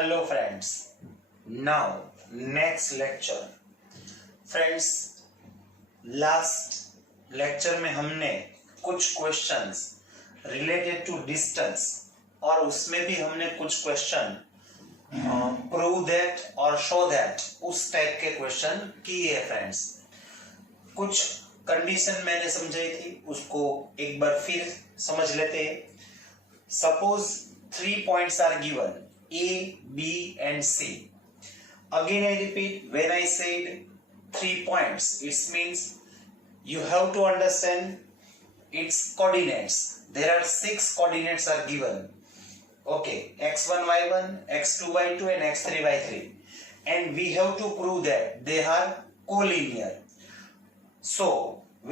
Hello friends, now next lecture. Friends last lecture में हमने कुछ क्वेश्चंस रिलेटेड टू डिस्टेंस और उसमें भी हमने कुछ क्वेश्चन प्रूव दैट और शो दैट उस टाइप के क्वेश्चन किए हैं फ्रेंड्स। कुछ कंडीशन मैंने समझाई थी, उसको एक बार फिर समझ लेते हैं। Suppose 3 points are given A, B and C. Again I repeat, when I said 3 points, it means you have to understand its coordinates. There are 6 coordinates are given. Okay, x1, y1, x2, y2 and x3, y3. And we have to prove that they are collinear. So,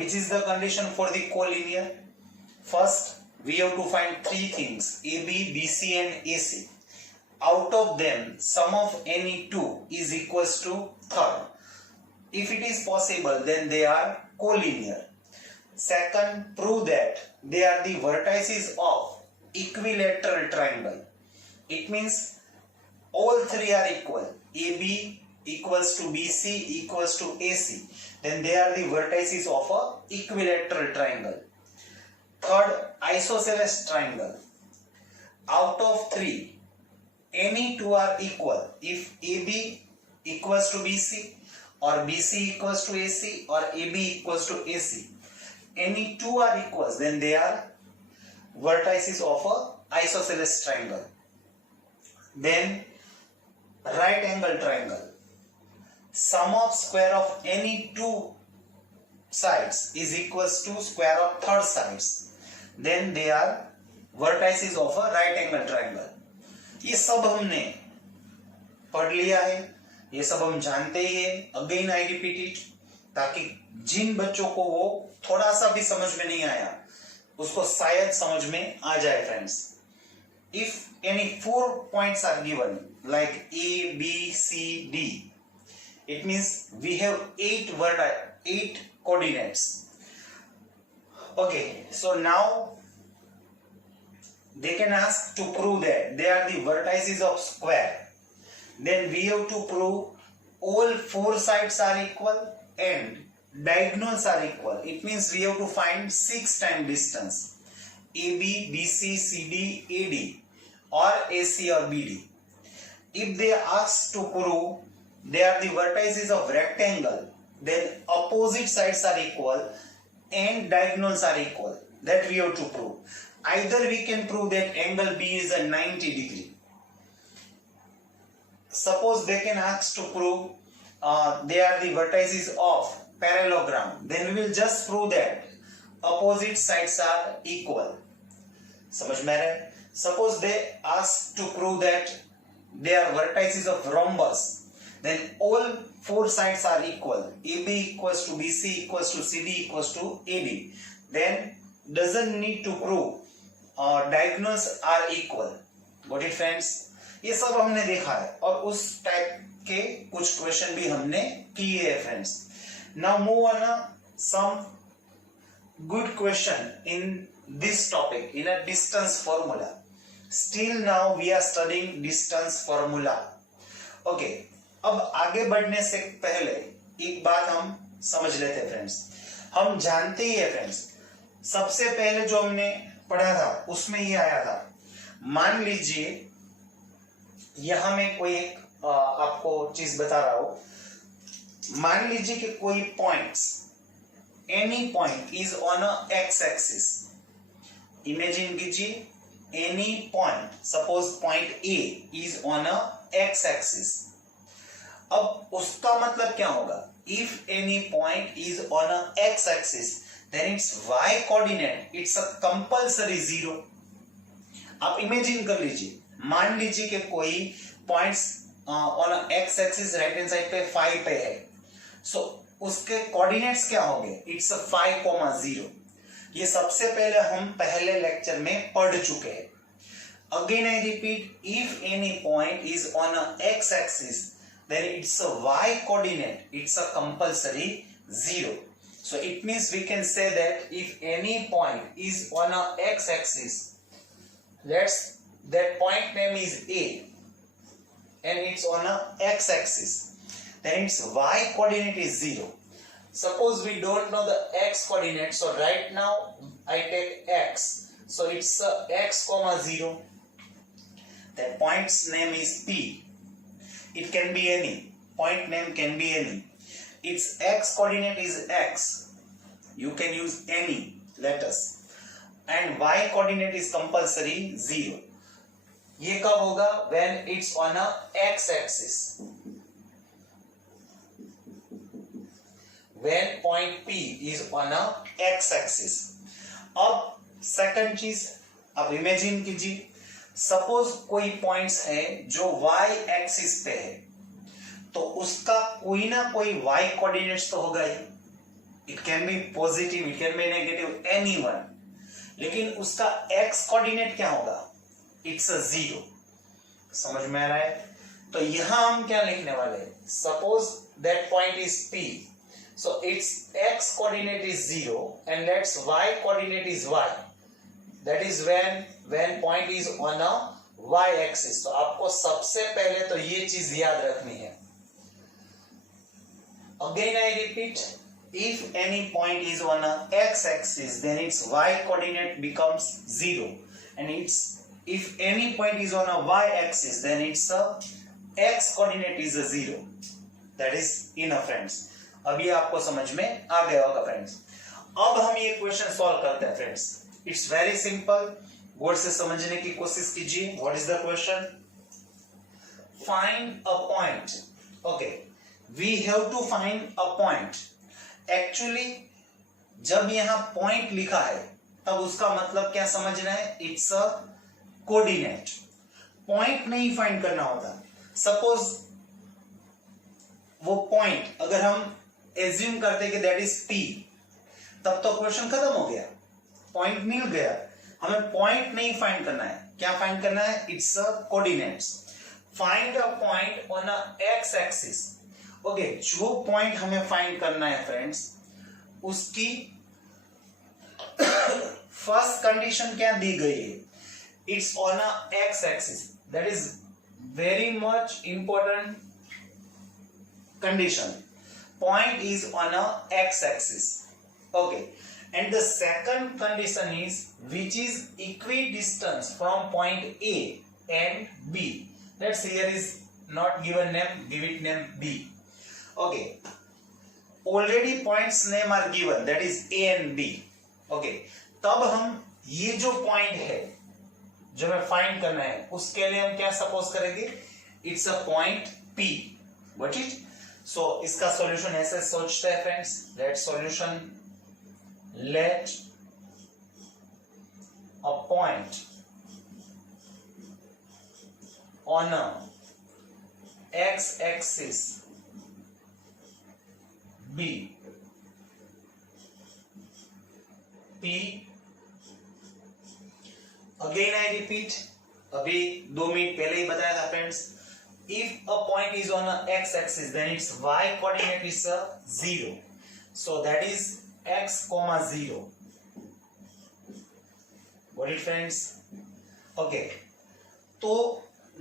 which is the condition for the collinear? First, we have to find 3 things, AB, BC and AC. Out of them, sum of any 2 is equals to third. If it is possible, then they are collinear. Second, prove that they are the vertices of equilateral triangle. It means all 3 are equal. AB equals to BC equals to AC. Then they are the vertices of a equilateral triangle. Third, isosceles triangle. Out of 3, any 2 are equal. If AB equals to BC or BC equals to AC or AB equals to AC, any 2 are equals, then they are vertices of a isosceles triangle. Then right angle triangle. Sum of square of any 2 sides is equals to square of third sides. Then they are vertices of a right angle triangle. ये सब हमने पढ़ लिया है, ये सब हम जानते ही है। अगेन आई रिपीट इट, ताकि जिन बच्चों को वो थोड़ा सा भी समझ में नहीं आया उसको शायद समझ में आ जाए friends. If any 4 points are given like A, B, C, D, it means we have 8 coordinates. Okay, so now they can ask to prove that they are the vertices of square. Then we have to prove all 4 sides are equal and diagonals are equal. It means we have to find 6 times distance, AB, BC, CD, AD or AC or BD. If they ask to prove they are the vertices of rectangle, then opposite sides are equal and diagonals are equal. That we have to prove. Either we can prove that angle B is a 90 degree. Suppose they can ask to prove they are the vertices of parallelogram. Then we will just prove that opposite sides are equal. समझ में आ रहा है? Suppose they ask to prove that they are vertices of rhombus. Then all 4 sides are equal. AB equals to BC equals to CD equals to AD. Then doesn't need to prove diagonals are equal. Got it friends? ये सब हमने देखा है और उस type के कुछ question भी हमने किए हैं friends. Now move on some good question in this topic in a distance formula. Still now we are studying distance formula. Okay, अब आगे बढ़ने से पहले एक बात हम समझ लेते हैं फ्रेंड्स। हम जानते ही है फ्रेंड्स, सबसे पहले जो हमने पढ़ा था उसमें ये आया था, मान लीजिए यहां मैं कोई एक आपको चीज बता रहा हूं। मान लीजिए कि कोई points, any point is on a X axis. Imagine कीजिए any point, suppose point A is on a X axis. अब उसका मतलब क्या होगा? If any point is on a X axis, then its y coordinate it's a compulsory 0. आप imagine कर लीजिए, मान लीजिए कि कोई points on x axis right hand side पे 5 पे है, सो उसके कोऑर्डिनेट्स क्या होंगे? इट्स 5,0। ये सबसे पहले हम पहले लेक्चर में पढ़ चुके हैं। Again I repeat, if any point is on x axis then its y coordinate it's a compulsory 0. So it means we can say that if any point is on a x axis, that point name is A. and it's on a x-axis, then its y coordinate is 0. Suppose we don't know the x coordinate, so right now I take x, so it's x comma 0. That point's name is P. It can be any. Point name can be any. Its x coordinate is x. You can use any letters. And y coordinate is compulsory 0. ये कब होगा? When it's on a x-axis. When point P is on a x-axis. अब second चीज, अब imagine कीजिए, suppose कोई points है जो y एक्सिस पे है, तो उसका कोई ना कोई y कोऑर्डिनेट्स तो होगा ही. It can be positive, it can be negative, anyone. लेकिन उसका x कोऑर्डिनेट क्या होगा? It's a 0. समझ में आ रहा है? तो यहां हम क्या लिखने वाले? Suppose that point is P, so its x coordinate is 0 and let's y coordinate is y. That is when point is on a y axis. तो आपको सबसे पहले तो ये चीज याद रखनी है. Again I repeat, if any point is on a x axis, then its y coordinate becomes 0, and if any point is on a y axis, then its x coordinate is a 0. That is enough, friends. अब ये आपको समझ में आ गया होगा friends. अब हम ये क्वेश्चन सॉल्व करते हैं फ्रेंड्स. It's very simple. गौर से समझने की कोशिश कीजिए. What is the question? Find a point. Okay, we have to find a point. Actually जब यहां पॉइंट लिखा है तब उसका मतलब क्या समझना है? It's a coordinate. पॉइंट नहीं फाइंड करना होता. सपोज वो पॉइंट अगर हम एज्यूम करते कि दैट इज P, तब तो क्वेश्चन खत्म हो गया. पॉइंट मिल गया. हमें पॉइंट नहीं फाइंड करना है. क्या फाइंड करना है? It's a coordinates. Find a point on a X axis. Okay, जो पॉइंट हमें फाइंड करना है फ्रेंड्स, उसकी फर्स्ट कंडीशन क्या दी गई है? It's on a X axis. That is very much important condition. Point is on a x-axis. Okay, and the second condition is which is equidistance from point A and B. Let's here is not given name, give it name B. Okay, already points name are given, that is A and B. Okay, तब हम ये जो point है जो हमें find करना है उसके लिए हम क्या सपोज करेंगे? It's a point P. Got it? So इसका सॉल्यूशन ऐसे सोचते हैं friends. Let solution, let a point on a x axis B P. Again I repeat, अभी 2 मिनट पहले ही बताया था friends. If a point is on a x-axis, then its y coordinate is a 0. So that is x comma 0. Got it, friends? Okay. तो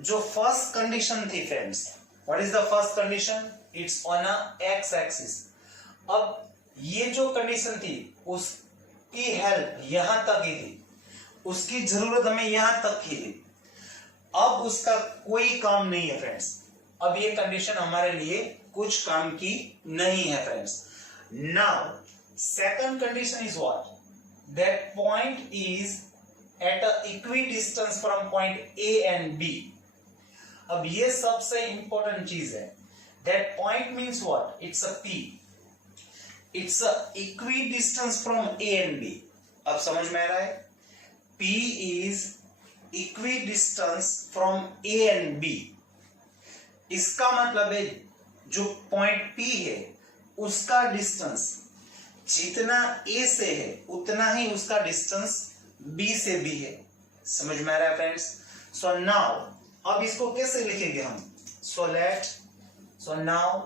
जो first condition थी friends, what is the first condition? It's on a x-axis. अब ये जो condition थी उसकी help यहां तक ही थी, उसकी जरूरत हमें यहां तक ही थी. अब उसका कोई काम नहीं है फ्रेंड्स. अब ये कंडीशन हमारे लिए कुछ काम की नहीं है friends. Now second condition is what? That point is at a equidistance from point A and B. अब ये सबसे इंपॉर्टेंट चीज है. That point means what? It's a P. It's a equidistance from A and B. अब समझ में आ रहा है? P is equidistance from A and B. इसका मतलब है जो पॉइंट P है उसका डिस्टेंस जितना A से है उतना ही उसका डिस्टेंस B से भी है. समझ में आ रहा है फ्रेंड्स? सो नाउ अब इसको कैसे लिखेंगे हम? सो नाउ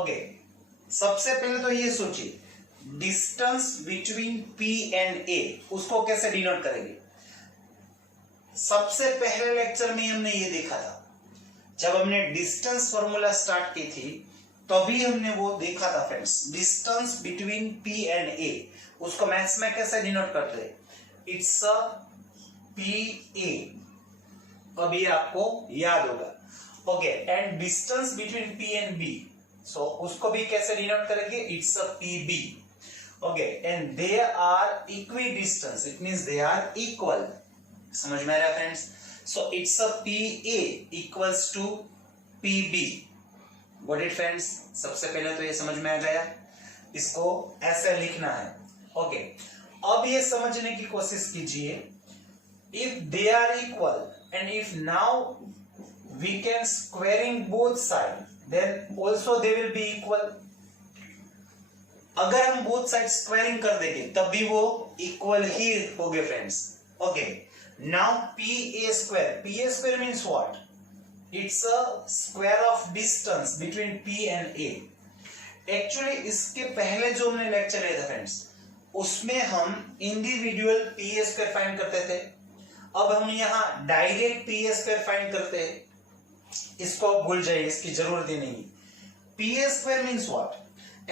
ओके, सबसे पहले तो ये सोचिए distance between P and A, उसको कैसे डिनोट करेंगे? सबसे पहले लेक्चर में हमने ये देखा था, जब हमने डिस्टेंस फॉर्मूला स्टार्ट की थी तभी हमने वो देखा था friends, distance between P and A, उसको मैथ्स में कैसे डिनोट करते हैं, इट्स अ पी ए। अब ये आपको याद होगा। Okay, and distance between P and B, so उसको भी कैसे डिनोट करेंगे, it's a P B. Okay, and they are equidistance, it means they are equal. समझ में आ रहा है friends? So it's a P A equals to P B. Got it friends? सबसे पहले तो ये समझ में आ गया, इसको ऐसे लिखना है। ओके, अब ये समझने की कोशिश कीजिए, if they are equal and if now we can squaring both side, then also they will be equal. अगर हम बोथ साइड स्क्वेयरिंग कर देंगे तब भी वो इक्वल ही हो गए friends. Okay, now P A square means what, it's a square of distance between P and A. Actually इसके पहले जो हमने लेक्चर लिया था फ्रेंड्स, उसमें हम individual P A square find करते थे। अब हम यहाँ direct P A square find करते हैं, इसको आप भूल जाइए, इसकी जरूरत ही नहीं। P A square means what,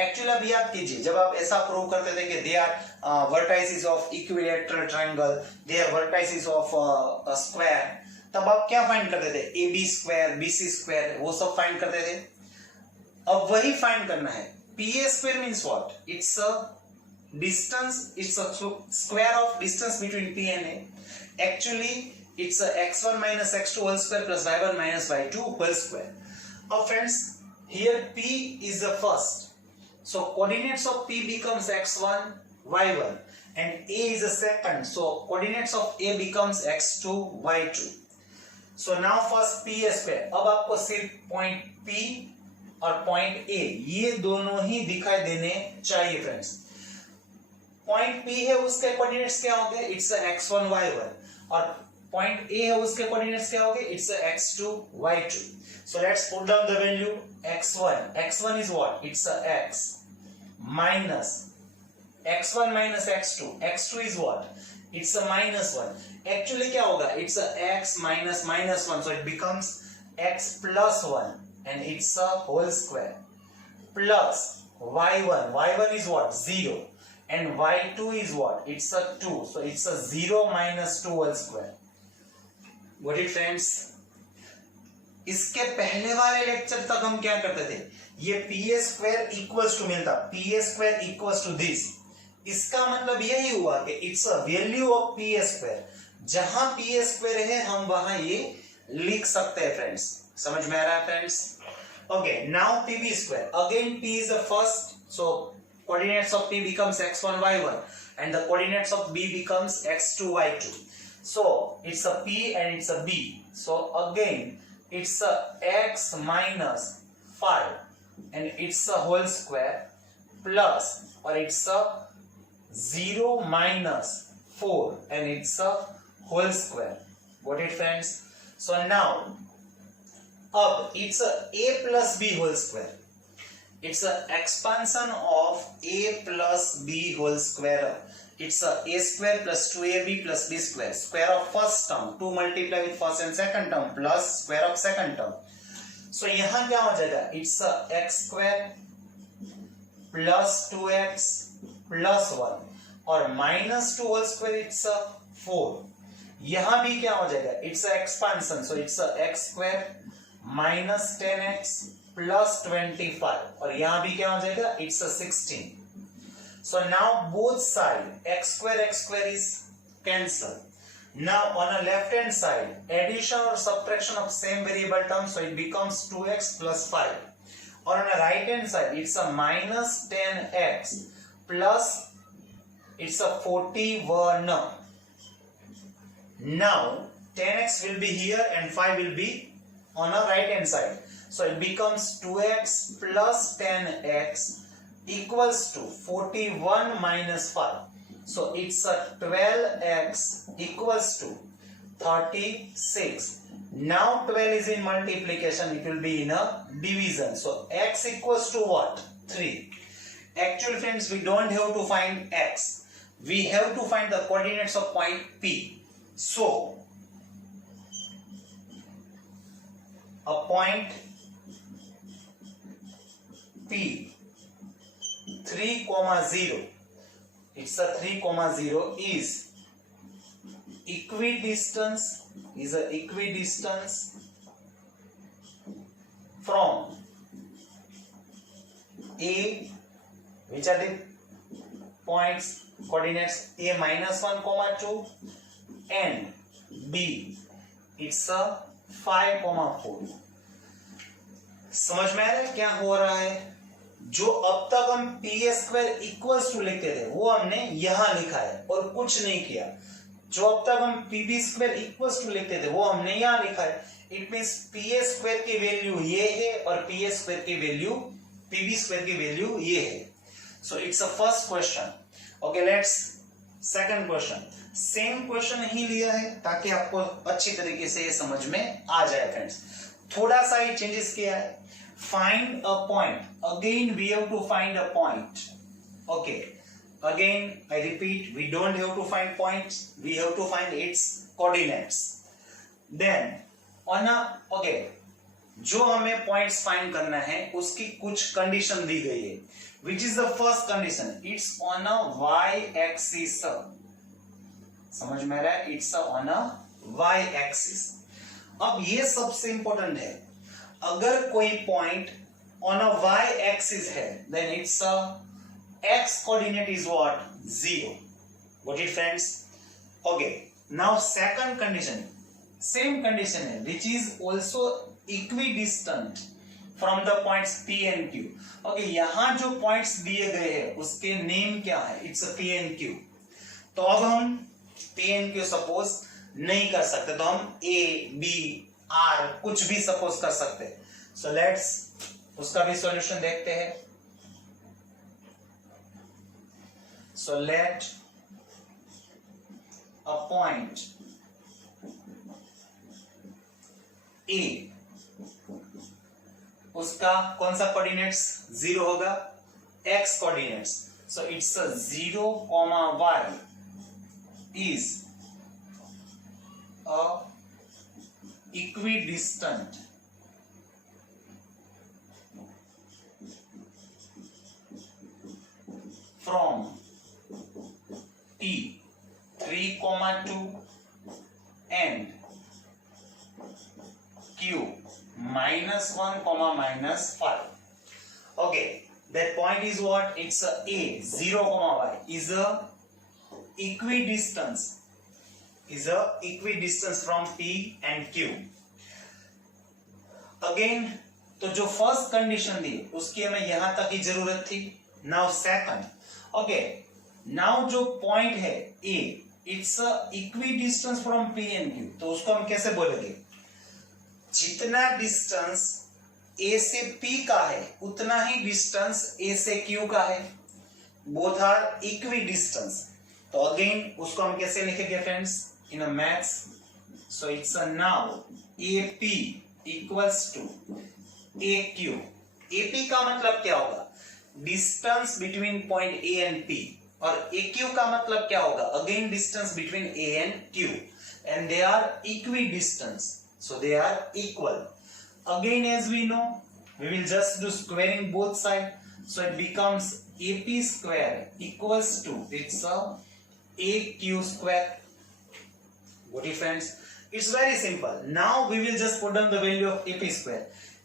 actually आप याद कीजिए, जब आप ऐसा प्रूव करते थे कि they are vertices of equilateral triangle, they are vertices of a square, तब आप क्या फाइंड करते थे, A B square, B C square, वो सब फाइंड करते थे। अब वही फाइंड करना है। P A square means what, it's a distance, it's a square of distance between P and A. Actually it's a x1 minus x2 whole square plus y1 minus y2 whole square. Now friends, here p is the first, so coordinates of p becomes x1 y1 and a is the second, so coordinates of a becomes x2 y2. So now first p square, अब आपको सिर्फ point p और point a ये दोनों ही दिखाई देने चाहिए friends. Point p है, उसके कोऑर्डिनेट्स क्या होंगे, इट्स x1 y1, और पॉइंट ए है, उसके कोऑर्डिनेट्स क्या होंगे, it's x2 y2. So let's put down the value x1 is what, it's x minus x1 minus x2 is what, it's a -1. Actually क्या होगा, it's a x minus -1, so it becomes x plus 1 and it's a whole square, plus y1 is what, 0, and y2 is what, it's a 2, so it's a 0 minus 2 whole square. Got it friends? इसके पहले वाले lecture तक हम क्या करते थे, ये P A square equals to मिलता, P A square equals to this. इसका मतलब यही हुआ कि it's a value of P A square, जहां पी ए स्क्वायर है हम वहां ये लिख सकते हैं फ्रेंड्स। समझ में आ रहा है friends? Okay, now P B square, again P is the first, so coordinates of p becomes x1 y1 and the coordinates of b becomes x2 y2. So it's a p and it's a b, so again it's a x minus 5 and it's a whole square plus, or it's a 0 minus 4 and it's a whole square. Got it friends? So now अब it's a plus b whole square, it's a expansion of a plus b whole square. It's a square plus 2ab plus b square, square of first term 2 multiply with first and second term plus square of second term. So यहाँ क्या हो जाएगा, it's a x square plus 2x plus 1 और minus 2 whole square, it's a 4. यहाँ भी क्या हो जाएगा, it's a expansion, so it's a x square minus 10x plus 25 और यहाँ भी क्या हो जाएगा, it's a 16. So now both side x square is cancelled. Now on a left hand side, addition or subtraction of same variable term, so it becomes 2x plus 5. Or on a right hand side, it's a minus 10x plus, it's a 41. Now 10x will be here and 5 will be on a right hand side. So it becomes 2x plus 10x equals to 41 minus 5. So it's a 12x equals to 36. Now 12 is in multiplication, it will be in a division. So x equals to what? 3. Actually friends, we don't have to find x. We have to find the coordinates of point P. So a point P 3, 0, it's a 3, 0 is equidistance from A, which are the points coordinates A -1, 2 and B, it's a 5, 4. समझ में आ रहा है क्या हो रहा है? जो अब तक हम p² इक्वल्स टू लिखते थे वो हमने यहां लिखा है और कुछ नहीं किया। जो अब तक हम pb² इक्वल्स टू लिखते थे वो हमने यहां लिखा है। इट मींस pa² की वैल्यू ये है और pa² की वैल्यू pb² की वैल्यू ये है। So it's a first question. Okay, let's second question. Same question ही लिया है ताकि आपको अच्छी तरीके से ये समझ में आ जाए फ्रेंड्स। थोड़ा सा ही चेंजेस किया है। Find a point, again we have to find a point. Okay, again I repeat, we don't have to find points, we have to find its coordinates. Then on a, okay, जो हमें points find करना है उसकी कुछ condition दी गई है। Which is the first condition? It's on a Y axis. समझ में आ रहा है? It's on a Y axis. अब ये सबसे इंपॉर्टेंट है, अगर कोई point on a Y axis है then it's a X coordinate is what? 0. Got it friends? Okay, now second condition, same condition है, which is also equidistant from the points P and Q. Okay, यहां जो points दिए गए हैं उसके name क्या है? It's a P and Q। तो अब हम P and Q सपोज नहीं कर सकते, तो हम A, B, R कुछ भी सपोज कर सकते हैं। सो लेट्स उसका भी सॉल्यूशन देखते हैं। So let a point A, उसका कौन सा कोऑर्डिनेट्स 0 होगा? x coordinates. So it's a 0, y is a equidistant from P 3, 2 and Q -1, -5. Okay, that point is what? It's a 0, y is a equidistance from P and Q. Again, तो जो first condition दी उसकी हमें यहां तक की जरूरत थी। Now second, okay, now जो पॉइंट है A, it's equidistance from P and Q, तो उसको हम कैसे बोलेंगे? जितना डिस्टेंस A से P का है उतना ही डिस्टेंस A से Q का है। Both are equidistance. तो अगेन उसको हम कैसे लिखेंगे friends in a maths? So it's a now AP equals to AQ। AP का मतलब क्या होगा? Distance between point A and P, और AQ का मतलब क्या होगा? Again distance between A and Q, and they are equidistance, so they are equal. Again, as we know, we will just do squaring both sides, so it becomes AP square equals to, it's a AQ square. Got it friends? It's very simple. Now we will just put down the value of AP square.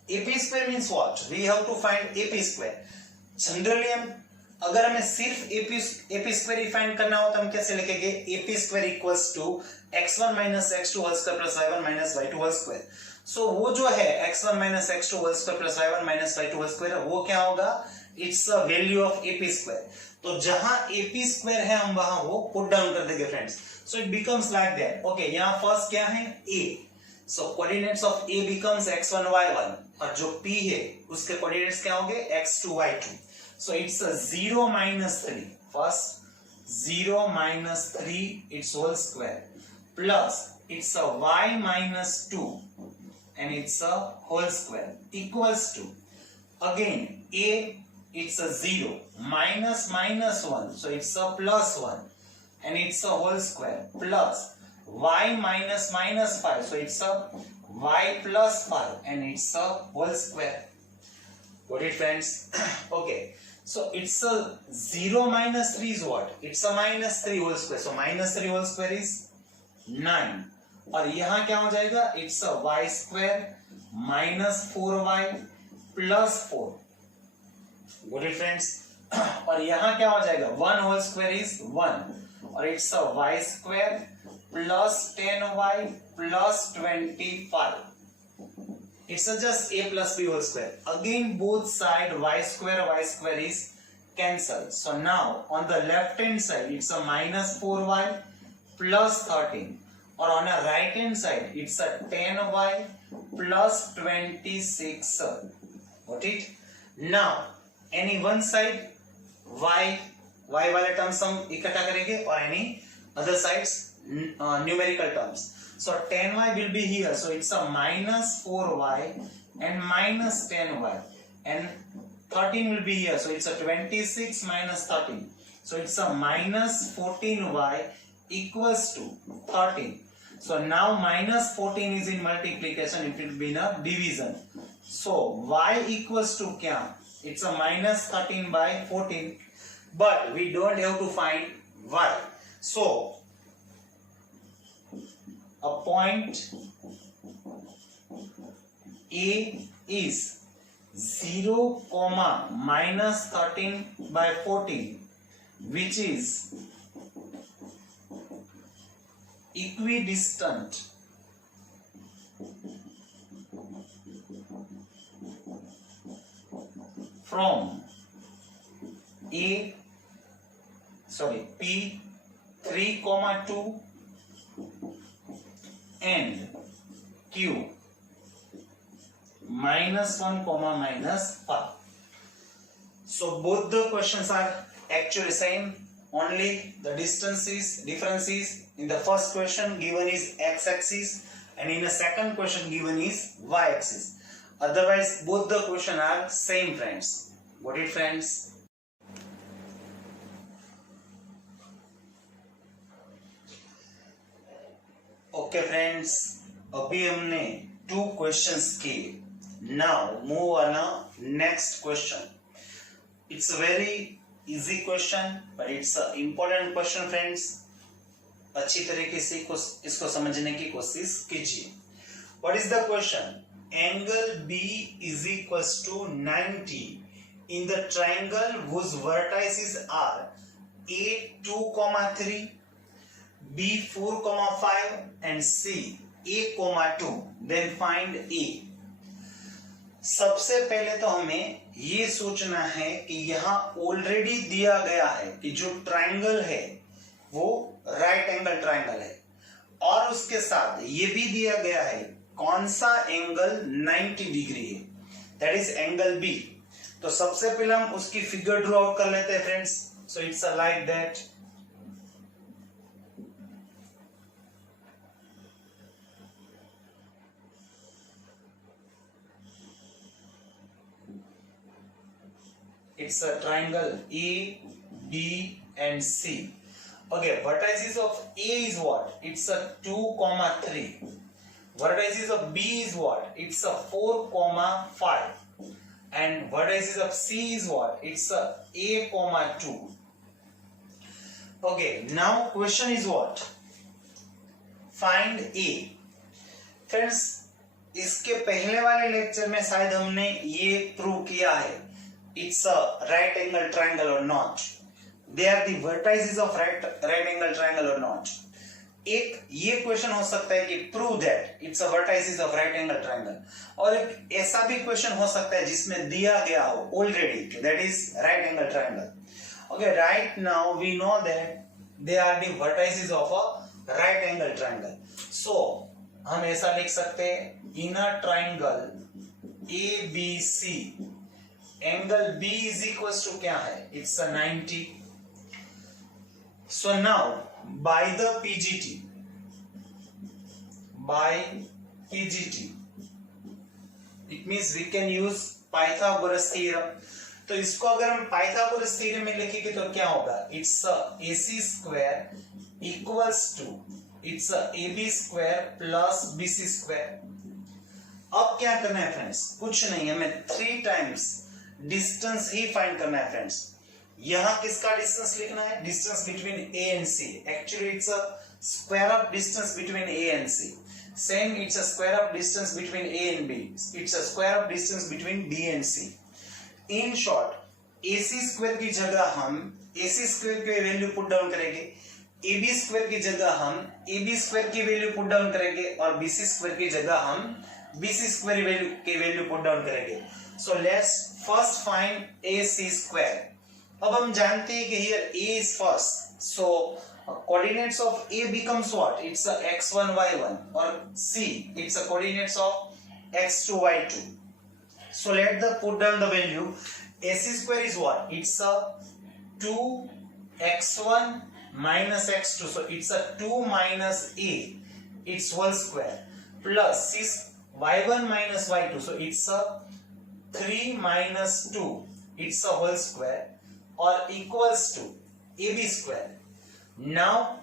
AP square means what? We have to find AP square. Generally हम अगर हमें सिर्फ AP square find करना हो तो हम कैसे लिखेंगे? AP square equals to x1 minus x2 whole square plus y1 minus y2 whole square. So वो जो है x1 minus x2 whole square plus y1 minus y2 whole square, वो क्या होगा? It's a value of AP square. तो जहां AP square है हम वहां वो पुट डाउन कर देंगे friends. So it becomes like that. Okay, यहाँ फर्स्ट क्या है? A. So coordinates of A becomes x1 y1, और जो P है उसके coordinates क्या होंगे? x2 y2. So it's a 0 minus 3. First 0 minus 3 its whole square plus it's a y minus 2 and it's a whole square equals to, again A, it's a 0 minus 1, so it's a plus 1 and it's a whole square plus y minus 5, so it's a y plus 5 and it's a whole square. Got it, friends? Okay, so it's a 0 minus 3 is what? It's a minus 3 whole square. So minus 3 whole square is 9. और यहाँ क्या हो जाएगा? It's a y square minus 4y plus 4. Got it, friends? और यहाँ क्या हो जाएगा? 1 whole square is 1 और it's a y square plus 10y plus 25. It's a just a plus b whole square. Again both side y square is cancelled. So now on the left hand side it's a minus 4y plus 13 or on a right hand side it's a 10y plus 26. Got it? Now any one side y वाले terms हम इकट्ठा करेंगे और any other sides numerical terms. So 10y will be here. So it's a minus 4y and minus 10y. And 13 will be here. So it's a 26 minus 13. So it's a minus 14y equals to 13. So now minus 14 is in multiplication. It will be in a division. So y equals to kya? It's a minus 13 by 14. But we don't have to find y. So a point A is 0, minus 13 by 14, which is equidistant from P 3, 2 and Q minus 1, minus 5. So both the questions are actually same, only the difference is in the first question given is x-axis and in the second question given is y-axis. Otherwise both the question are same, friends. Got it, friends? Okay friends, अभी हमने 2 questions किए. Now move on next question. It's a very easy question but it's a important question friends. अच्छी तरीके से इसको समझने की कोशिश कीजिए. What is the question? Angle B is equals to 90 in the triangle whose vertices are A2, 3 B 4, 5 and C A, 2. Then find A. सबसे पहले तो हमें ये सोचना है कि यहाँ ऑलरेडी दिया गया है कि जो ट्रायंगल है वो राइट एंगल ट्रायंगल है और उसके साथ ये भी दिया गया है कौन सा एंगल 90 डिग्री है, दैट इज एंगल B. तो सबसे पहले हम उसकी फिगर ड्रॉ आउट कर लेते हैं friends. So it's like that. It's a triangle A, B and C. Okay, vertices of A is what? It's a 2, 3. Vertices of B is what? It's a 4, 5. And vertices of C is what? It's a A, 2. Okay, now question is what? Find A. Friends, इसके पहले वाले lecture में शायद हमने ये prove किया है it's a right angle triangle or not. They are the vertices of right angle triangle or not. एक ये क्वेश्चन हो सकता है कि prove that it's a vertices of right angle triangle, और एक ऐसा भी क्वेश्चन हो सकता है जिसमें दिया गया हो already that is right angle triangle. Okay, right now we know that they are the vertices of a right angle triangle. So हम ऐसा लिख सकते हैं in a triangle ABC angle B is equals to क्या है? It's a 90. So now by PGT, it means we can use Pythagoras theorem. तो इसको अगर हम Pythagoras theorem में लिखेंगे तो क्या होगा? It's a AC square equals to it's a AB square plus BC square. अब क्या करना है फ्रेंड्स, कुछ नहीं, हमें 3 टाइम्स डिस्टेंस ही फाइंड करना है फ्रेंड्स। यहां किसका डिस्टेंस लिखना है, distance between A and C. Actually it's a square of distance between A and C. Same it's a square of distance between A and B. It's a square of distance between B and C. In short AC square की जगह हम AC square की value put down करेंगे, AB square की जगह हम AB square की value put down करेंगे, और BC स्क्वायर की जगह हम BC स्क्वायर की वैल्यू पुट डाउन करेंगे। So let's first find AC square. अब हम जानते हैं कि here A is first, so coordinates of A becomes what? It's a x1 y1, or C it's a coordinates of x2 y2. So let the put down the value. AC square is what? It's a 2x1 minus x2, so it's a 2 minus A, its whole square, plus y1 minus y2, so it's a 3 minus 2, it's a whole square, or equals to AB square. Now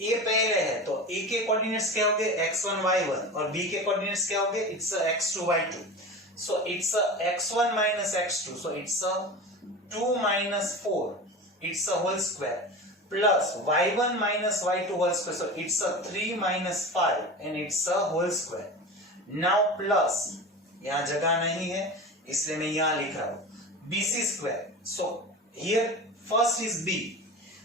A पहले है तो A के coordinates क्या होंगे, x1 y1, और B के coordinates क्या होंगे, it's a x2 y2. So it's a x1 minus x2, so it's a 2 minus 4, it's a whole square, plus y1 minus y2 whole square, so it's a 3 minus 5 and it's a whole square. Now plus यहाँ जगह नहीं है इसलिए मैं यहाँ लिख रहा हूँ BC square. So here first is B,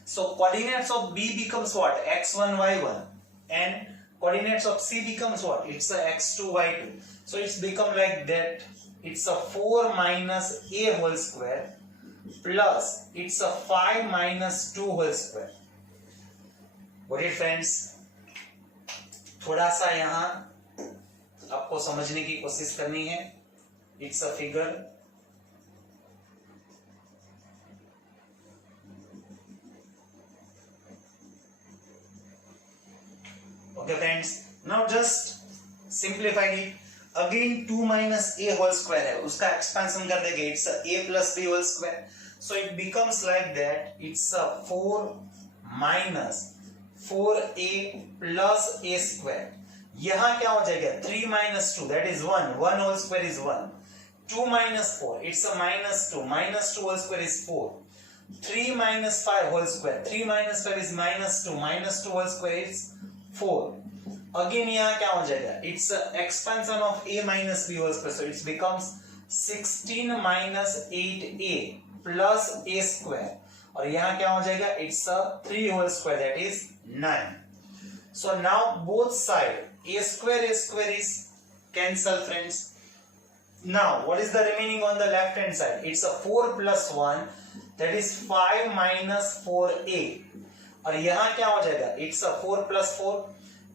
so coordinates of B becomes what, x1 y1, and coordinates of C becomes what, it's a x2 y2. So it's become like that, it's a 4 minus A whole square, plus it's a 5 minus 2 whole square. Got it friends? थोड़ा सा यहाँ आपको समझने की कोशिश करनी है। It's a figure. Okay friends, now just simplify it. Again 2 minus A whole square है, उसका expansion कर देंगे, it's a A plus B whole square, so it becomes like that, it's a 4 minus 4A plus A square. यहाँ क्या हो जाएगा, 3 minus 2, that is 1, 1 whole square is 1, 2 minus 4, it's a minus 2, minus 2 whole square is 4, 3 minus 5 whole square, 3 minus 5 is minus 2, minus 2 whole square is 4. Again यहाँ क्या हो जाएगा, it's expansion of A minus B whole square, so it becomes 16 minus 8A plus A square, और यहाँ क्या हो जाएगा, it's a 3 whole square, that is 9. So now both side A square is cancel friends. Now what is the remaining on the left hand side, it's a 4 plus 1, that is 5 minus 4A, और यहाँ क्या हो जाएगा, it's a 4 plus 4,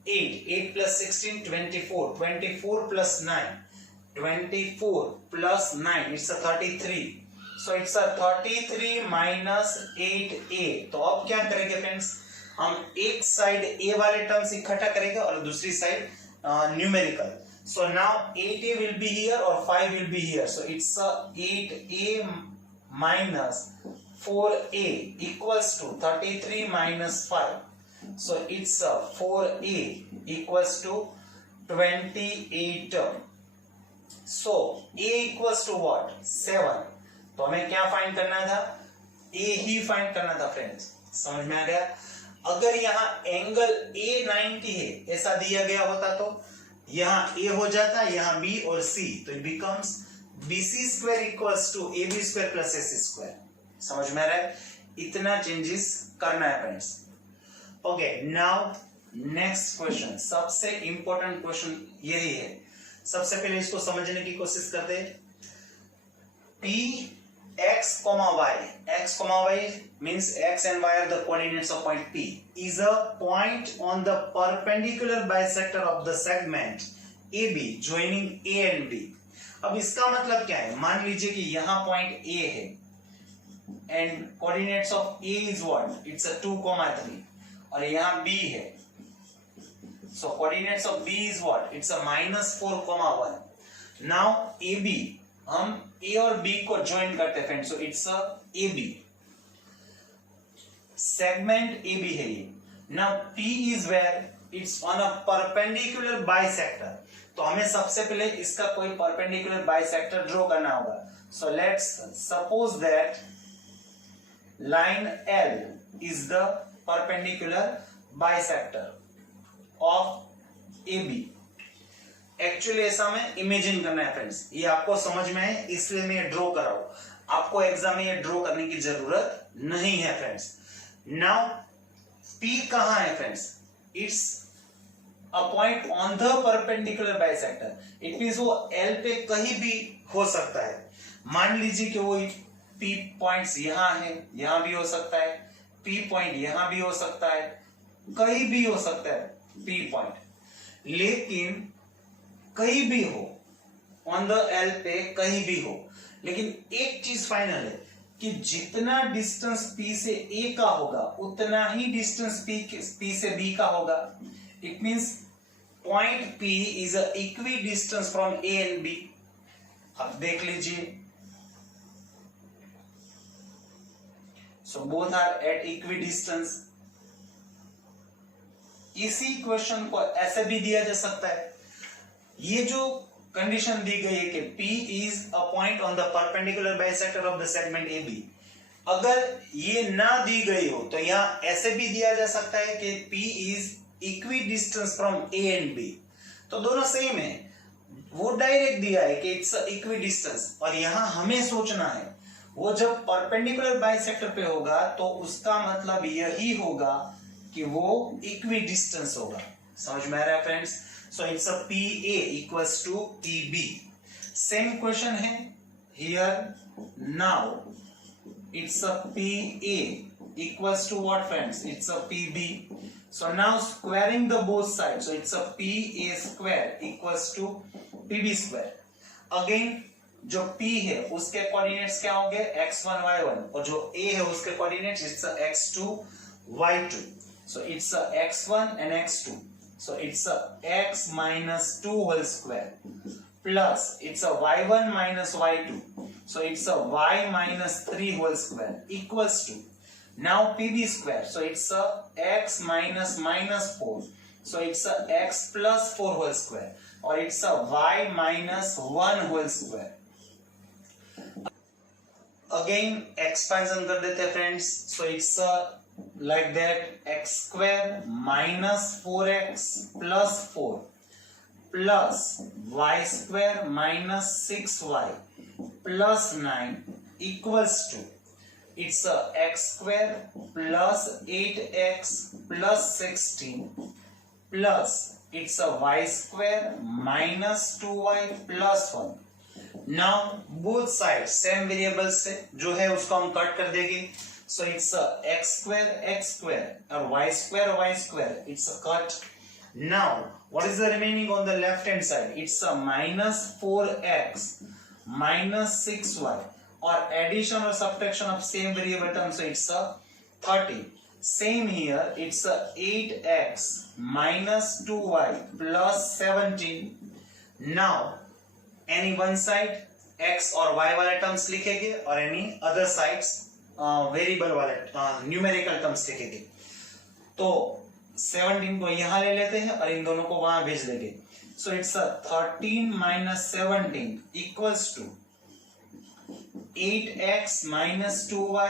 8, 8 plus 16, 24, 24 plus 9, 24 plus 9, it's a 33, so it's a 33 minus 8A. तो अब क्या करेंगे friends, हम एक साइड A वाले टर्म्स इकट्ठा करेंगे और दूसरी side numerical. So now 8A will be here or 5 will be here, so it's a 8A minus 4A equals to 33 minus 5. So it's a 4A equals to 28. So A equals to what, 7. तो हमें क्या find करना था, A he find करना था friends, समझ में आ गया. अगर यहाँ एंगल A 90 है ऐसा दिया गया होता तो यहाँ A हो जाता, यहाँ B और C, तो it becomes BC square equals to AB square plus AC square. समझ में आ रहा है, इतना चेंजेस करना है friends. Okay now next question, सबसे इंपॉर्टेंट क्वेश्चन यही है. सबसे पहले इसको समझने की कोशिश करते हैं. P x, y, x, y means x and y are the coordinates of point P, is a point on the perpendicular bisector of the segment AB joining A and B. अब इसका मतलब क्या है, मान लीजिए कि यहाँ पॉइंट A है and coordinates of A is what, it's a 2, 3, और यहाँ B है, so coordinates of B is what, it's a minus 4, 1. now AB, हम A और B को ज्वाइन करते हैं friend, so it's a AB, segment AB है ये. now P is where, it's on a perpendicular bisector. तो हमें सबसे पहले इसका कोई परपेंडिकुलर बाइसेक्टर ड्रॉ करना होगा। So let's suppose that line L is the perpendicular bisector of AB। Actually ऐसा हमें इमेजिन करना है फ्रेंड्स, ये आपको समझ में है इसलिए मैं ड्रॉ कर रहा हूं। आपको एग्जाम में ये ड्रॉ करने की जरूरत नहीं है फ्रेंड्स। नाउ P कहां है friends? It's a point on the perpendicular bisector. It means वो L पे कहीं भी हो सकता है। मान लीजिए कि वो P पॉइंट्स यहां है, यहां भी हो सकता है, P पॉइंट यहां भी हो सकता है, कहीं भी हो सकता है P पॉइंट, लेकिन कहीं भी हो ऑन द L पे कहीं भी हो, लेकिन एक चीज फाइनल है कि जितना डिस्टेंस P से A का होगा उतना ही डिस्टेंस P से B का होगा। It means point P is a equidistance from A and B। अब देख लीजिए, so both are at equidistance. इसी क्वेश्चन को ऐसे भी दिया जा सकता है, ये जो कंडीशन दी गई है कि P is a point on the perpendicular bisector of the segment AB, अगर ये ना दी गई हो तो यहां ऐसे भी दिया जा सकता है कि P is equidistant from A and B। तो दोनों सेम है, वो डायरेक्ट दिया है कि इट्स इक्विडिस्टेंस, और यहां हमें सोचना है वो जब परपेंडिकुलर बाइसेक्टर पे होगा तो उसका मतलब यही होगा कि वो इक्विडिस्टेंस होगा। समझ में आ रहा है friends? So it's a PA equals to PB। Same question है here। Now it's a PA equals to what friends? It's a PB। So now squaring the both sides, so it's a PA square equals to PB square। Again जो P है उसके coordinates क्या होंगे? x1 y1, और जो A है उसके coordinates it's a x2 y2। So it's a x1 and x2। So it's a x minus 2 whole square plus it's a y1 minus y2. So it's a y minus 3 whole square equals to now PB square. So it's a x minus minus 4. So it's a x plus 4 whole square, or it's a y minus 1 whole square। Again expansion कर देते हैं friends। So it's a like that x square minus 4x plus 4 plus y square minus 6y plus 9 equals to it's a x square plus 8x plus 16 plus it's a y square minus 2y plus 1। now both sides same variables से जो है उसको हम cut कर देंगे। So it's a x square or y square, it's a cut। Now what is the remaining on the left hand side? It's a minus 4x minus 6y, or addition or subtraction of same variable term, so it's a 30। Same here, it's a 8x minus 2y plus 17। now any one side x और y वाले terms लिखेंगे और any other sides variable वाले numerical terms लिखेंगे। तो 17 को यहां ले लेते हैं और इन दोनों को वहां भेज देंगे। So it's 13 minus 17 equals to 8x minus 2y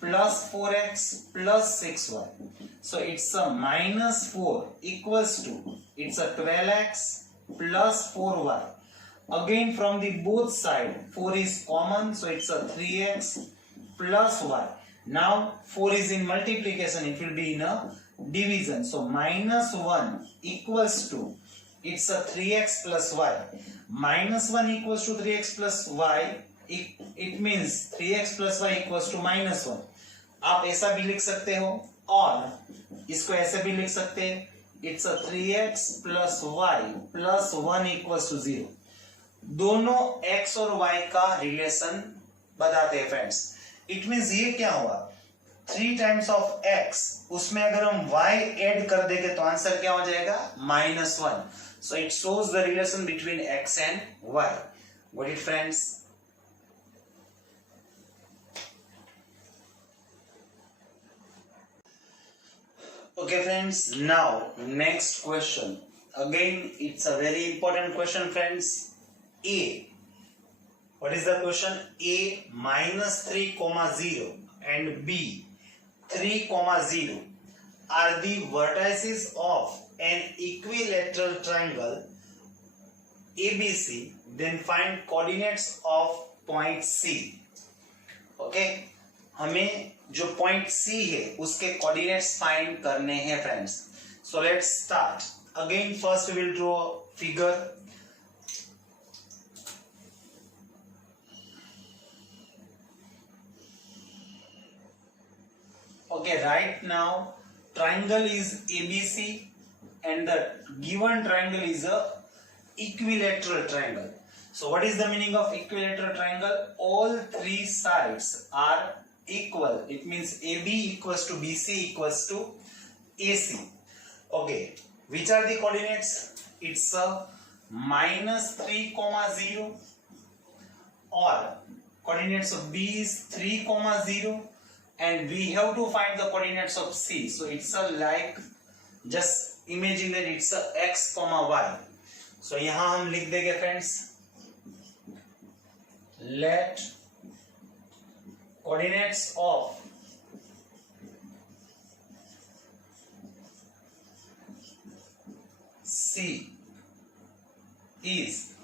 plus 4x plus 6y। So it's a minus 4 equals to it's a 12x plus 4y। Again from the both side 4 is common, so it's a 3x plus y। now 4 is in multiplication, it will be in a division, so minus 1 equals to it's a 3x plus y। minus 1 equals to 3x plus y, it means 3x plus y equals to minus 1। आप ऐसा भी लिख सकते हो और इसको ऐसे भी लिख सकते हैं, it's a 3x plus y plus 1 equals to 0। दोनों x और y का रिलेशन बताते हैं फ्रेंड्स। इट मींस ये क्या हुआ, 3 टाइम्स ऑफ x, उसमें अगर हम y ऐड कर देंगे तो आंसर क्या हो जाएगा? -1। So it shows the relation between x and y। Got it friends? Okay friends, now next question. Again, it's a very important question friends. A. What is the question? A minus 3 comma 0 and B 3 comma 0 are the vertices of an equilateral triangle ABC. Then find coordinates of point C. Okay, हमें जो point सी है उसके coordinates find करने हैं friends. So let's start. Again first will draw figure. Okay, right now triangle is ABC and the given triangle is a equilateral triangle. So what is the meaning of equilateral triangle? All three sides are equal. It means AB equals to BC equals to AC. Okay, which are the coordinates? It's a minus 3 comma 0 or coordinates of B is 3 comma 0 and we have to find the coordinates of C. So it's a like just imagine that it's a x comma y. So यहाँ हम लिख देंगे friends, let coordinates of C is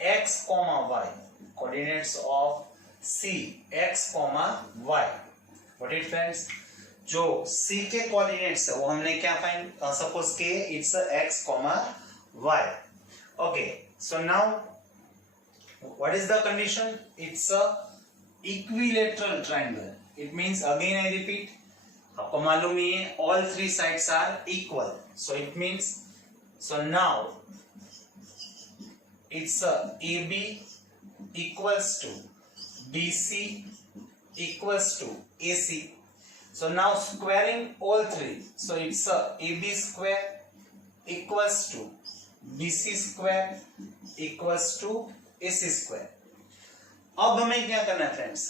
x comma y. Coordinates of C x comma y. What it friends? जो C के coordinates है वो हमने क्या फाइंड सपोज के it's x comma y. Okay, so now what is the condition? It's a equilateral triangle. It means again I repeat, आपको मालूम ही है all three sides are equal. So it means, so now it's a AB equals to BC equals to AC. So now squaring all three, so it's a AB square equals to BC square equals to AC square. अब हमें क्या करना है friends?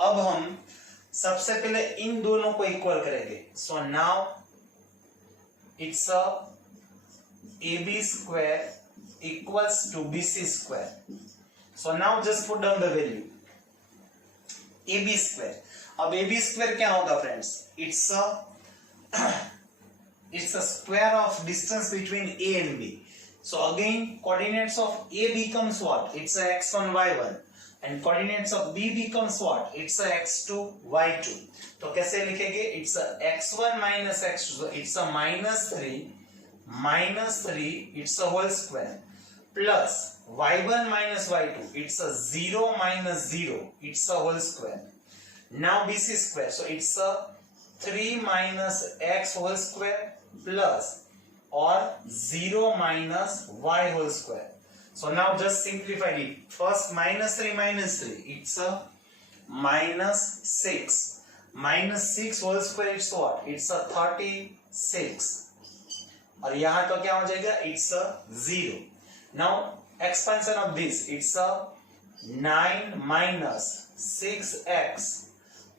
अब हम सबसे पहले इन दोनों को इक्वल करेंगे. So now it's a AB square equals to BC square. So now just put down the value AB square. अब AB square क्या होगा friends? It's a square of distance between A and B. So again coordinates of A becomes what? It's a x1 y1 and coordinates of B becomes what? It's a x2 y2. तो कैसे लिखेंगे? It's a x1 minus x2. So it's a minus 3 it's a whole square plus y1 minus y2. It's a 0 minus 0. It's a whole square. Now BC square. So it's a 3 minus x whole square plus or 0 minus y whole square. So now just simplify it. First minus 3 minus 3. It's a minus 6. Minus 6 whole square it's what? It's a 36. और यहाँ तो क्या हो जाएगा? It's a 0. Now expansion of this. It's a 9 minus 6x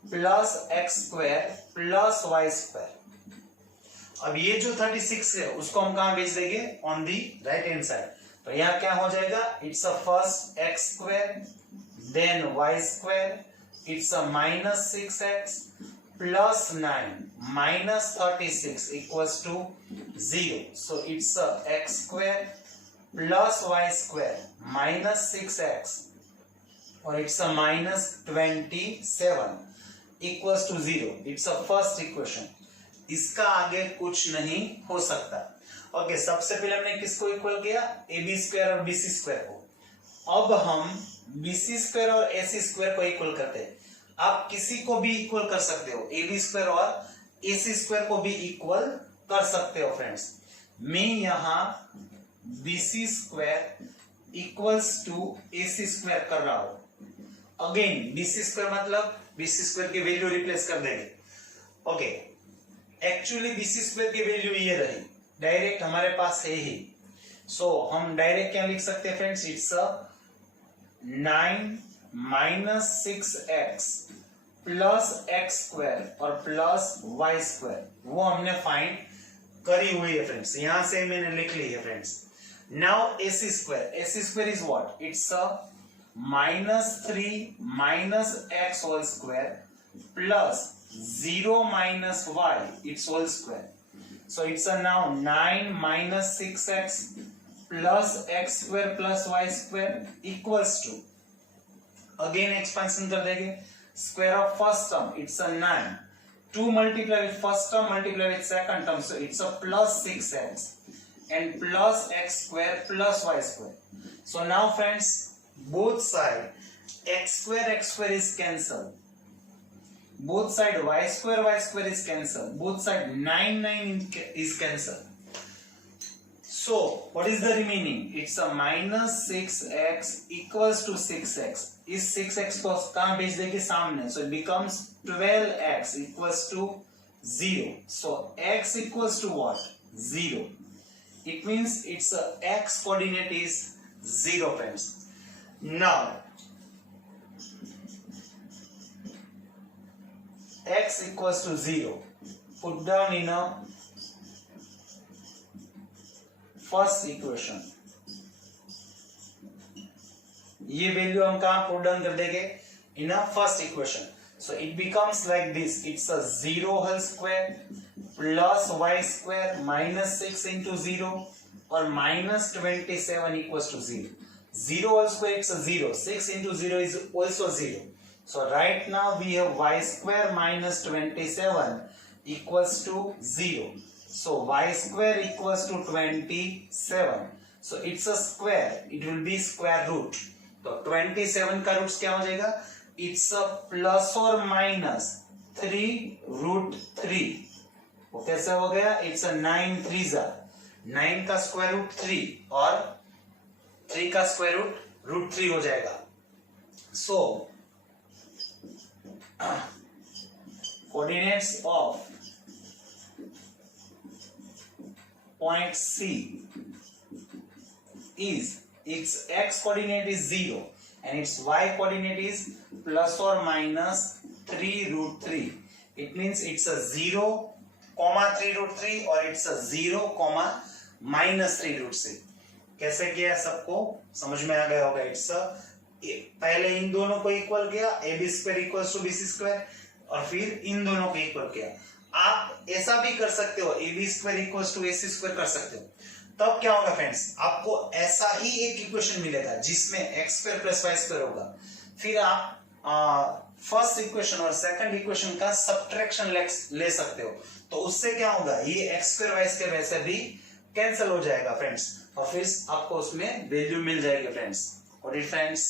plus x square plus y square. अब ये जो 36 है उसको हम कहाँ भेज देंगे? On the right hand side. तो यहाँ क्या हो जाएगा? It's a first x square then y square. It's a minus 6x plus 9 minus 36 equals to 0. So it's a x square plus y square minus 6x or it's a minus 27 equals to 0. It's a first equation. इसका आगे कुछ नहीं हो सकता. Okay, सबसे पहले हमने किसको इक्वल किया? AB स्क्वायर और BC स्क्वायर को. अब हम BC स्क्वायर और AC स्क्वायर को इक्वल करते हैं. आप किसी को भी इक्वल कर सकते हो. AB स्क्वायर और AC स्क्वायर को भी इक्वल कर सकते हो फ्रेंड्स. मैं यहाँ BC square equals to AC square कर रहा हूं. अगेन BC स्क्वायर मतलब BC स्क्वायर की वैल्यू रिप्लेस कर देंगे. ओके, एक्चुअली BC स्क्वायर की वैल्यू ये रही, डायरेक्ट हमारे पास है ही. सो हम डायरेक्ट क्या लिख सकते हैं friends? It's a 9 minus 6x plus x square और प्लस वाई स्क्वायर वो हमने फाइंड करी हुई है फ्रेंड्स, यहां से मैंने लिख ली है friends. Now AC square is what? It's a -3 minus x whole square plus 0 minus y its whole square. So it's a now 9 minus 6x plus x square plus y square equals to, again expansion कर देंगे, square of first term it's a 9, 2 multiply with first term multiply with second term, so it's a plus 6x and plus x square plus y square. So now friends, both side x square is cancelled, both side y square is cancelled, both side 9 is cancelled. So what is the remaining? It's a minus 6x equals to 6x. इस 6x को कहाँ भेज देंगे? सामने. So it becomes 12x equals to 0. So x equals to what? 0. It means its x coordinate is 0 friends. Now x equals to 0 put down in a first equation. ये value हम कहाँ put down कर देंगे? In a first equation. So it becomes like this. It's a 0 whole square plus y square minus 6 into 0 or minus 27 equals to 0. 0 whole square it's a 0. 6 into 0 is also 0. So right now we have y square minus 27 equals to 0. So y square equals to 27. So it's a square. It will be square root. तो 27 का roots क्या हो जाएगा? It's a plus or minus 3 root 3. वो कैसे हो गया? It's a 9 3s. 9 का स्क्वायर रूट 3 और 3 का स्क्वायर रूट 3 हो जाएगा. So coordinates of point C is, its x coordinate is 0 and its y coordinate is plus or minus 3 root 3. It means it's a 0, 3 root 3 और it's a 0, minus 3 root 3. कैसे किया? सबको समझ में आ गया होगा. इट्स पहले इन दोनों को इक्वल किया, ab square equals to bc square, और फिर इन दोनों को इक्वल किया. आप ऐसा भी कर सकते हो, ab square equals to ac square कर सकते हो. तब क्या होगा फ्रेंड्स? आपको ऐसा ही एक इक्वेशन मिलेगा जिसमें x square plus y square होगा. फिर आप फर्स्ट इक्वेशन और सेकंड इक्वेशन का सब्ट्रैक्शन ले सकते हो. तो उससे क्या होगा? ये x स्क्वायर y स्क्वायर वैसे भी कैंसिल हो जाएगा फ्रेंड्स, और फिर आपको उसमें वैल्यू मिल जाएगी friends. Got it friends?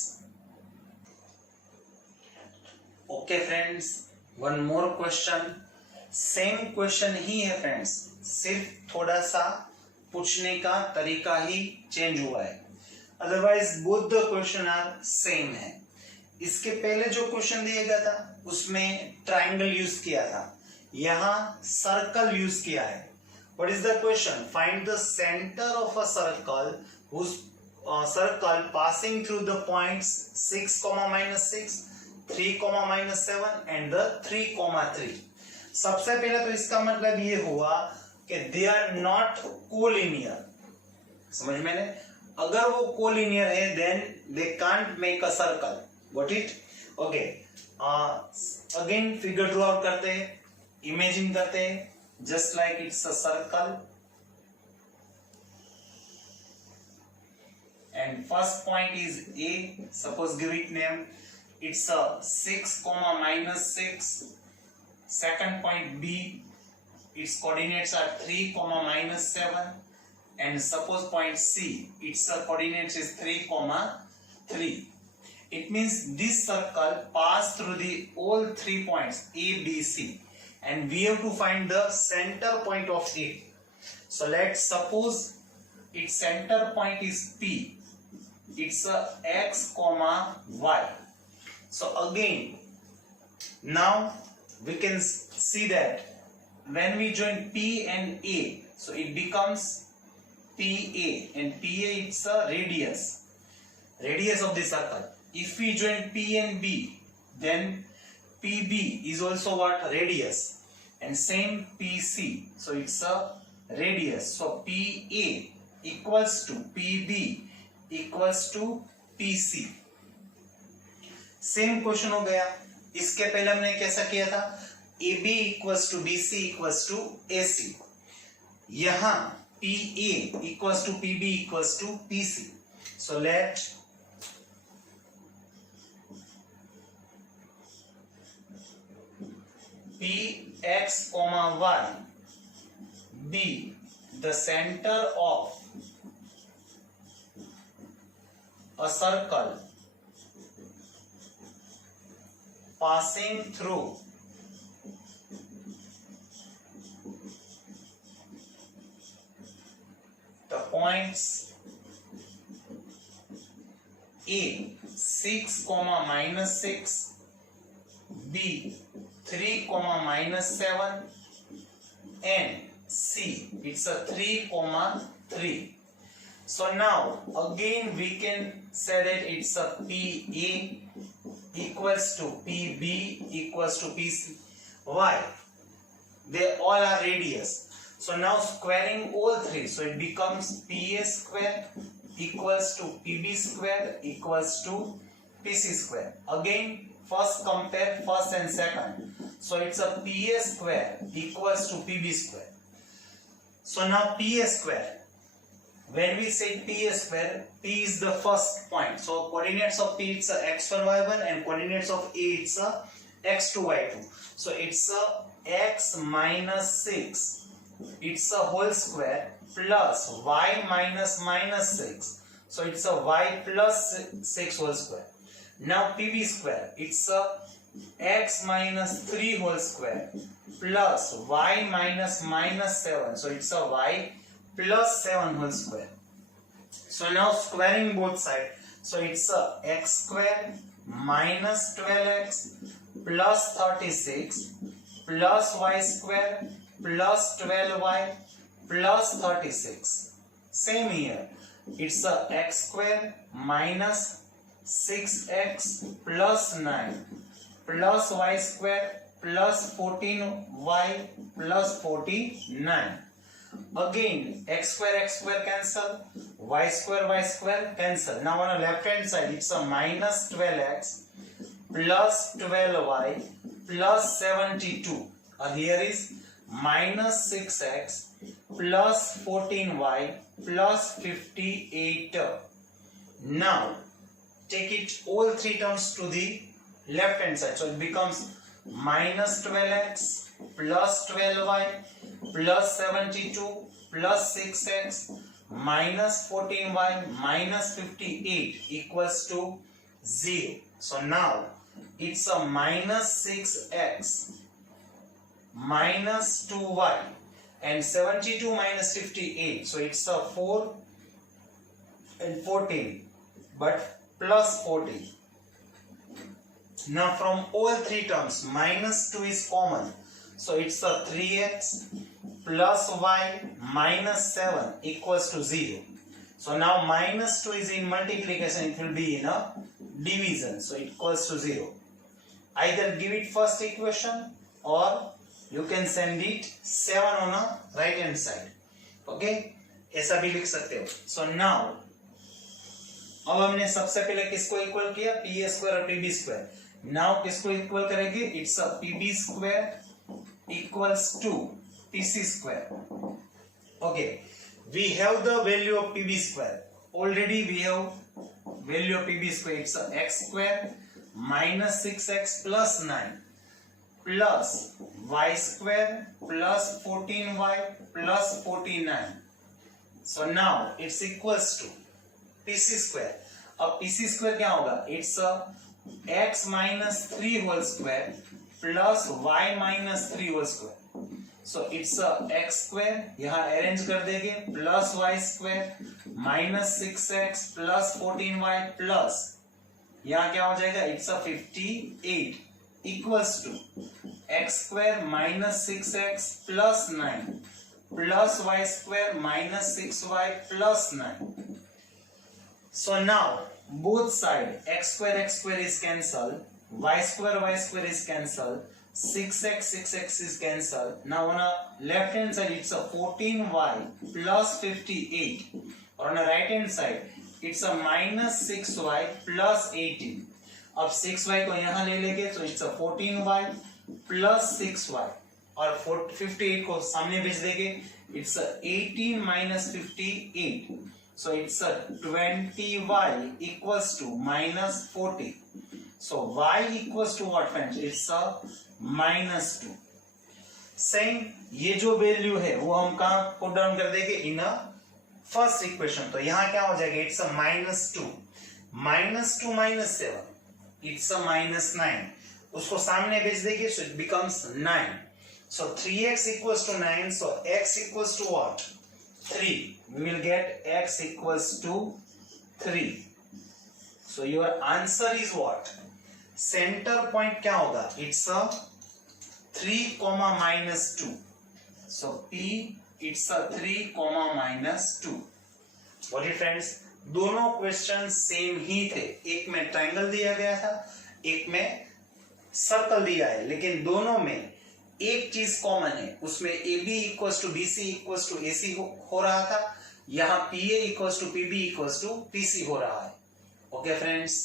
Okay friends, one more question. Same question ही है फ्रेंड्स, सिर्फ थोड़ा सा पूछने का तरीका ही चेंज हुआ है. Otherwise both the question are same है. इसके पहले जो क्वेश्चन दिया गया था उसमें ट्रायंगल यूज किया था, यहां सर्कल यूज किया है. What is the question? Find the center of a circle whose circle passing through the points 6, -6, 3, -7 and the 3, 3. सबसे पहले तो इसका मतलब ये हुआ कि they are not collinear. समझ में नहीं? अगर वो collinear है then they can't make a circle. Got it? Okay. Again figure draw out करते हैं, imagine करते हैं. Just like it's a circle, and first point is A. Suppose give it name. It's a 6, -6. Second point B. Its coordinates are 3, -7. And suppose point C. Its coordinates is 3, 3. It means this circle passed through the all 3 points A, B, C. And we have to find the center point of it. So let's suppose its center point is P. It's a x, y. So again, now we can see that when we join P and A, so it becomes PA, and PA it's a radius of the circle. If we join P and B, then PB is also what? Radius. And same PC. So it's a radius. So PA equals to PB equals to PC. Same question हो गया. इसके पहले हमने कैसा किया था? AB equals to BC equals to AC. यहां PA equals to PB equals to PC. So let Px, y be the center of a circle passing through the points A 6, -6, B 3, -7, and C it's a 3, 3. So now again we can say that it's a PA equals to PB equals to PC. Why? They all are radius. So now squaring all three, so it becomes PA square equals to PB square equals to PC square. Again first compare first and second. So it's a PA square equals to PB square. So now PA square, when we say PA square, P is the first point. So coordinates of P it's a x1 y1 and coordinates of A it's a x2 y2. So it's a x minus 6, it's a whole square plus y minus 6. So it's a y plus 6 whole square. Now PB square, it's a x minus 3 whole square plus y minus 7. So it's a y plus 7 whole square. So now squaring both sides. So it's a x square minus 12x plus 36 plus y square plus 12y plus 36. Same here. It's a x square minus 6x plus 9 plus y square plus 14y plus 49. Again x square cancel, y square cancel. Now on the left hand side it's a minus 12x plus 12y plus 72. Here is minus 6x plus 14y plus 58. Now take it all three terms to the left hand side. So it becomes minus 12x plus 12y plus 72 plus 6x minus 14y minus 58 equals to 0. So now it's a minus 6x minus 2y and 72 minus 58. So it's a 4 and 14 but plus 40. Now from all three terms minus 2 is common. So it's a 3x plus y minus 7 equals to 0. So now minus 2 is in multiplication, it will be in a division. So it equals to 0. Either give it first equation or you can send it 7 on a right hand side. Okay, ऐसा भी लिख सकते हो. So now अब हमने सबसे पहले किसको इक्वल किया? PA स्क्वायर और PB स्क्वायर. नाउ किसको इक्वल करेंगे? It's a PB square equals to PC square. Okay, we have the value of PB square. Already we have value of PB square. It's a x square minus 6x plus 9 plus y square plus 14y plus 49. So now it's equals to PC square. अब PC square क्या होगा? It's a x minus 3 whole square plus y minus 3 whole square. So it's a x square, यहाँ arrange कर देंगे, plus y square minus 6x plus 14y plus यहाँ क्या हो जाएगा? It's a 58 equals to x square minus 6x plus 9 plus y square minus 6y plus 9. So now both side x square is cancelled, y square is cancelled, 6x is cancelled. Now on a left hand side it's a 14y plus 58, or on a right hand side it's a minus 6y plus 18. अब 6y को यहाँ ले लेंगे तो it's a 14y plus 6y, और 58 को सामने भेज देंगे, it's a 18 minus 58, so it's a 20y equals to minus 40. So y equals to what friends? It's a minus 2. Same ये जो वैल्यू है वो हम कहाँ पुट डाउन कर देंगे? In a first equation. तो यहाँ क्या हो जाएगा? It's a minus 2 minus 7, it's a minus 9. उसको सामने भेज देंगे so it becomes 9. So 3x equals to 9, so x equals to what? 3. We will get x equals to 3. So your answer is what? Center point क्या होगा? It's a 3 comma minus 2. So P it's a 3 comma minus 2. बोलिए friends, दोनों question same ही थे. एक में triangle दिया गया था, एक में सर्कल दिया है, लेकिन दोनों में एक चीज कॉमन है. उसमें AB equals to BC equals to AC हो रहा था. यहाँ PA equals to PB equals to PC हो रहा है. Okay friends.